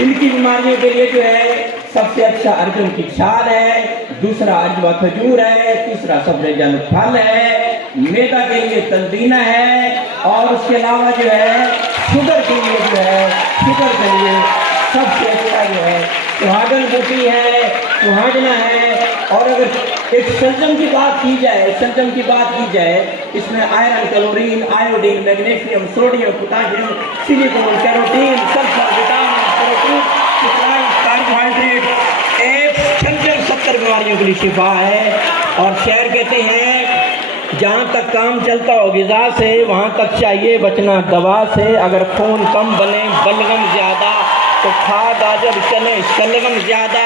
दिल की बीमारियों के लिए जो है सबसे अच्छा अर्जुन की छाल है, दूसरा अजवा खजूर है, तीसरा सफरजन फल है, मैदा के लिए तलदीना है, और उसके अलावा जो है शुगर के लिए जो है, शुगर के लिए सबसे अच्छा जो है सुहागन बूटी है, सुहागना है। और अगर एक शलजम की बात की जाए, शलजम की बात की जाए, इसमें iron, chlorine, iodine, magnesium, sodium, potassium, silicon, carotene, sulphur, vitamin, protein, carbohydrate, एक शलजम 70 बीमारियों के लिए शिफा है। और शायर कहते हैं जहाँ तक काम चलता हो ग़िज़ा से, वहाँ तक चाहिए बचना दवा से। अगर खून कम बने बलगम ज़्यादा तो खा गाजर चले शलगम ज़्यादा।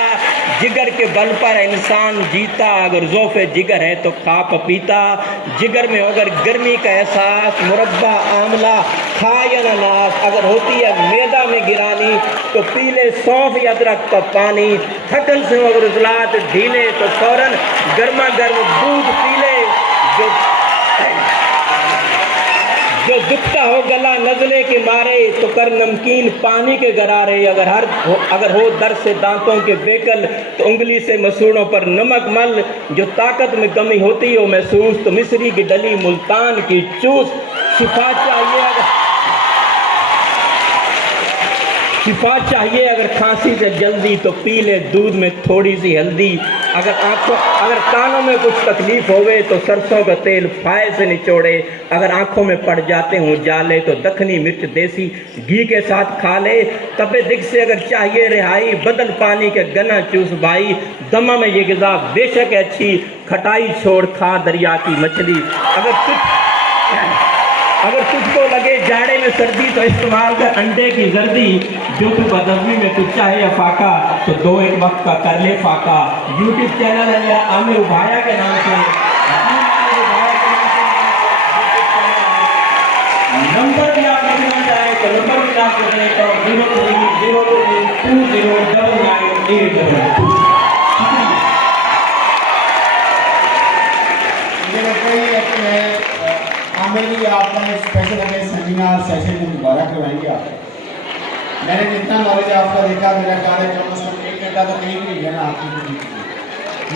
जिगर के बल पर इंसान जीता, अगर ज़ोफ़े जिगर है तो खा पपीता। जिगर में अगर गर्मी का एहसास, मुरब्बा आमला खा या अनानास। अगर होती है मैदा में गिरानी तो पी ले सौंफ या अदरक का पानी। थकन से अगर उजलात ढीले तो फौरन गर्मा गर्म दूध पी ले। जो दुखता हो गला नज़ले के मारे तो कर नमकीन पानी के गरारे। अगर हो दर्द से दांतों के बेकल तो उंगली से मसूड़ों पर नमक मल। जो ताकत में कमी होती हो महसूस तो मिस्री की डली मुल्तान की चूस। शिफा चाहिए अगर खांसी से जल्दी तो पी ले दूध में थोड़ी सी हल्दी। अगर कानों में कुछ तकलीफ होवे तो सरसों का तेल फाय से निचोड़े। अगर आंखों में पड़ जाते हों जाले तो दखनी मिर्च देसी घी के साथ खा ले। तपे दिख से अगर चाहिए रिहाई बदल पानी के गना चूस भाई। दमा में ये ग़िज़ा बेशक अच्छी, खटाई छोड़ खा दरिया की मछली। अगर तुझको लगे जाड़े में सर्दी तो इस्तेमाल कर अंडे की जर्दी। जो तू बदबी में कुछ चाहे अफाका तो दो एक वक्त का कर ले फाका। यूट्यूब चैनल है मेरा आमिर उभाया के नाम से। नंबर भी आप लिखना चाहे तो नंबर भी आप लिख लें तो 0302209988। आमिर जी आपने स्पेशल हमें सेमिनार सेशन को दोबारा करवाएंगे आप। मैंने जितना नॉलेज आपका देखा, मेरा ख्याल है कम से कम 1 घंटा तो कहीं भी है ना आपकी।